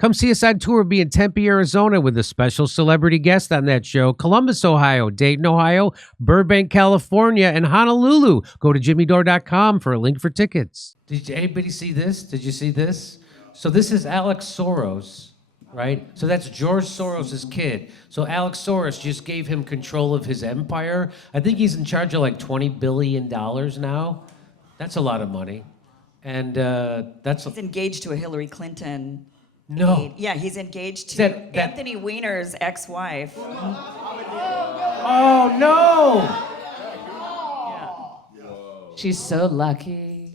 Come see us on tour. We'll be in Tempe, Arizona with a special celebrity guest on that show. Columbus, Ohio, Dayton, Ohio, Burbank, California, and Honolulu. Go to jimmydore.com for a link for tickets. Did anybody see this? Did you see this? So this is Alex Soros, right? So that's George Soros' kid. So Alex Soros just gave him control of his empire. I think he's in charge of like $20 billion now. That's a lot of money. And He's engaged to a Hillary Clinton. No. Yeah, he's engaged to Anthony Weiner's ex-wife. Oh, no! Yeah. She's so lucky.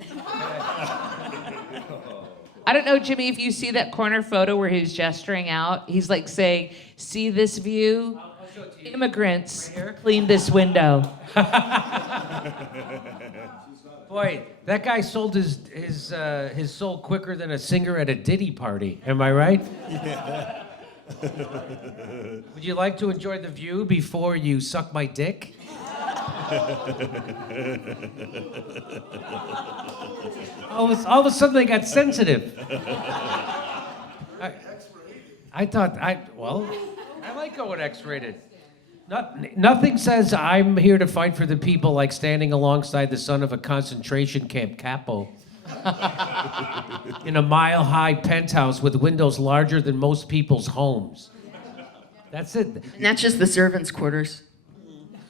I don't know, Jimmy, if you see that corner photo where he's gesturing out, he's like saying, see this view? Immigrants, clean this window. Boy, that guy sold his soul quicker than a singer at a Diddy party. Am I right? Yeah. Would you like to enjoy the view before you suck my dick? All of a sudden, they got sensitive. I like going X-rated. Nothing says I'm here to fight for the people like standing alongside the son of a concentration camp capo in a mile-high penthouse with windows larger than most people's homes. That's it. And that's just the servants' quarters.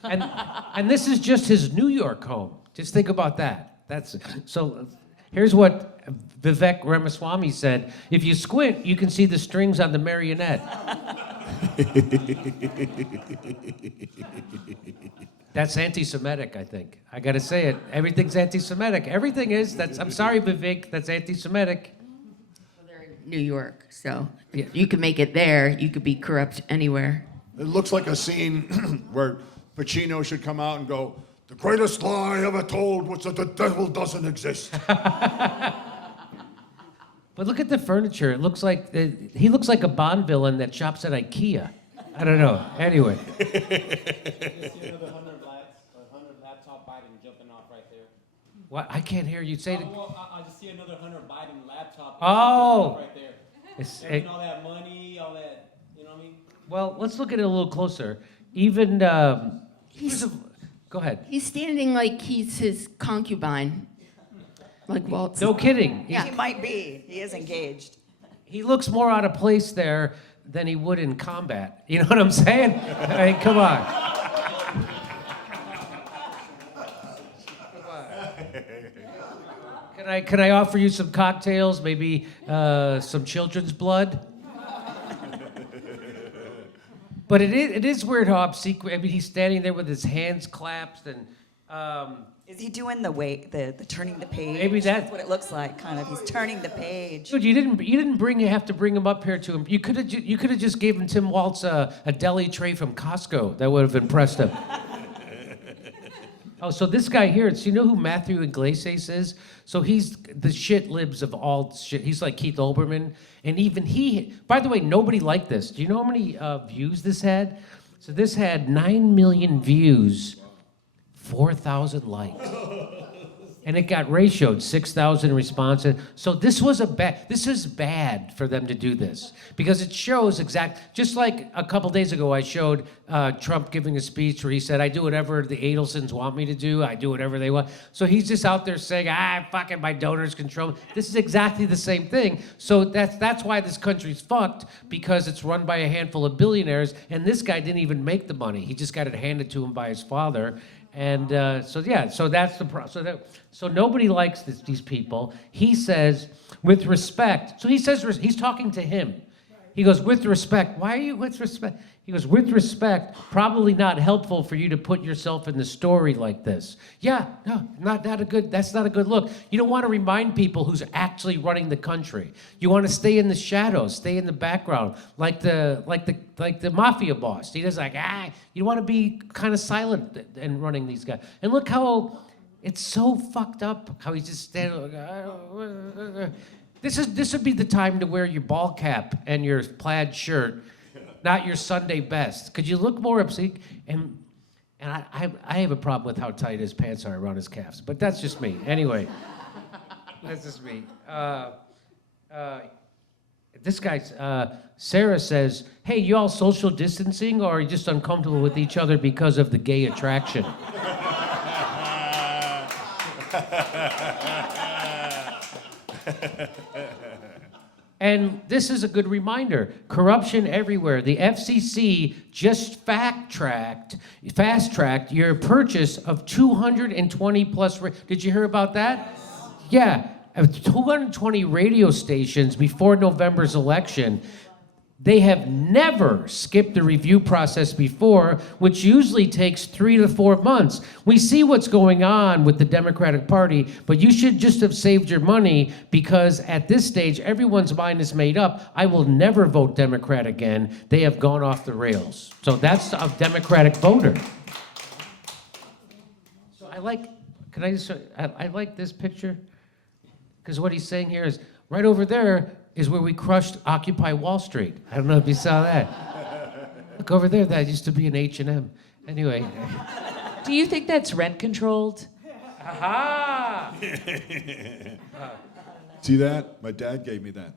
And this is just his New York home. Just think about that. So here's what Vivek Ramaswamy said. If you squint, you can see the strings on the marionette. That's anti-Semitic, I think. I gotta say it. Everything's anti-Semitic. Everything is. I'm sorry, Vivek. That's anti-Semitic. Well, they're in New York, so if you can make it there, you could be corrupt anywhere. It looks like a scene where Pacino should come out and go, "The greatest lie ever told was that the devil doesn't exist." But look at the furniture. It looks like he looks like a Bond villain that shops at IKEA. I don't know. Anyway. You see another 100 laptop Biden jumping off right there. What? I can't hear you say it. I just see another 100 Biden laptop. Oh. Right there. All that money, all that. You know what I mean? Well, let's look at it a little closer. Even go ahead. He's standing like he's his concubine. Like Waltz. No kidding. Yeah. He might be. He is engaged. He looks more out of place there than he would in combat. You know what I'm saying? I mean, come on. Can I offer you some cocktails? Maybe some children's blood? But it is weird how obsequious. I mean, he's standing there with his hands clasped and. Is he doing the turning the page? Maybe that's what it looks like, kind of. He's turning the page. Dude, you didn't have to bring him up here to him. You could have just gave him Tim Walz a deli tray from Costco. That would have impressed him. Oh, so this guy here, so you know who Matthew Iglesias is? So he's the shit libs of all shit. He's like Keith Olbermann. And even he, by the way, nobody liked this. Do you know how many views this had? So this had 9 million views, 4,000 likes. And it got ratioed, 6,000 responses. So this is bad for them to do this because it shows just like a couple days ago I showed Trump giving a speech where he said, I do whatever the Adelsons want me to do. I do whatever they want. So he's just out there saying, fucking my donors control me. This is exactly the same thing. So that's why this country's fucked, because it's run by a handful of billionaires, and this guy didn't even make the money. He just got it handed to him by his father. And so that's the problem. So nobody likes these people. He says, with respect. So he says he's talking to him. He goes, with respect. Why are you with respect? He goes, with respect, probably not helpful for you to put yourself in the story like this. Yeah, no, that's not a good look. You don't want to remind people who's actually running the country. You want to stay in the shadows, stay in the background, like the mafia boss. He does you want to be kind of silent and running these guys. And look how it's so fucked up how he's just standing like, This would be the time to wear your ball cap and your plaid shirt, not your Sunday best. Could you look more obscene? And I have a problem with how tight his pants are around his calves, but that's just me. Anyway, that's just me. This guy's, Sarah says, hey, you all social distancing or are you just uncomfortable with each other because of the gay attraction? And this is a good reminder. Corruption everywhere. The FCC just fast-tracked your purchase of 220 plus. Did you hear about that? Yeah, 220 radio stations before November's election. They have never skipped the review process before, which usually takes 3 to 4 months. We see what's going on with the Democratic Party, but you should just have saved your money because at this stage, everyone's mind is made up. I will never vote Democrat again. They have gone off the rails. So that's a Democratic voter. So I like this picture? Because what he's saying here is, right over there is where we crushed Occupy Wall Street. I don't know if you saw that. Look over there, that used to be an H&M. Anyway. Do you think that's rent controlled? Aha! See that? My dad gave me that.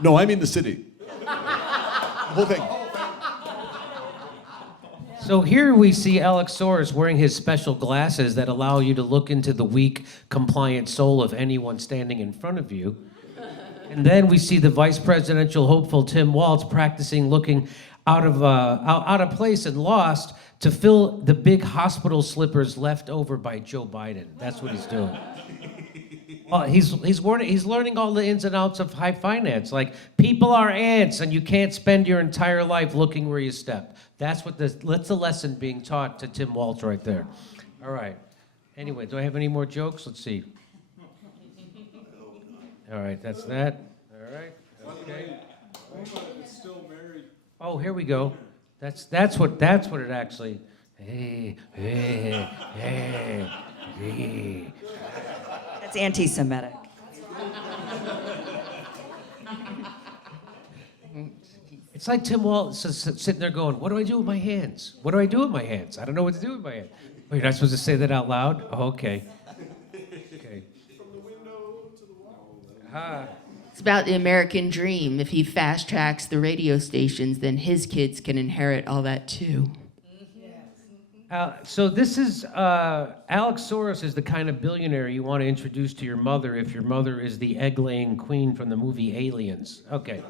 No, I mean the city. The whole thing. So here we see Alex Soros wearing his special glasses that allow you to look into the weak, compliant soul of anyone standing in front of you. And then we see the vice presidential hopeful Tim Walz practicing looking out of place and lost to fill the big hospital slippers left over by Joe Biden. That's what he's doing. Well, he's learning all the ins and outs of high finance. Like, people are ants, and you can't spend your entire life looking where you step. That's the lesson being taught to Tim Walz right there. All right. Anyway, do I have any more jokes? Let's see. All right, that's that. All right. Okay. Oh, here we go. That's what it actually. Hey. That's anti-Semitic. It's like Tim Walz sitting there going, what do I do with my hands? What do I do with my hands? I don't know what to do with my hands. Oh, you're not supposed to say that out loud? Oh, okay. Okay. From the window to the wall. It's about the American dream. If he fast tracks the radio stations, then his kids can inherit all that too. So this is, Alex Soros is the kind of billionaire you want to introduce to your mother if your mother is the egg-laying queen from the movie Aliens. Okay.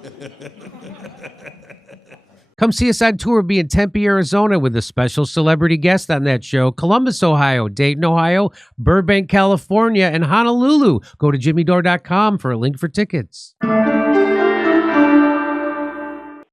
Come see us on tour. We'll be in Tempe, Arizona with a special celebrity guest on that show. Columbus, Ohio, Dayton, Ohio, Burbank, California, and Honolulu. Go to jimmydore.com for a link for tickets.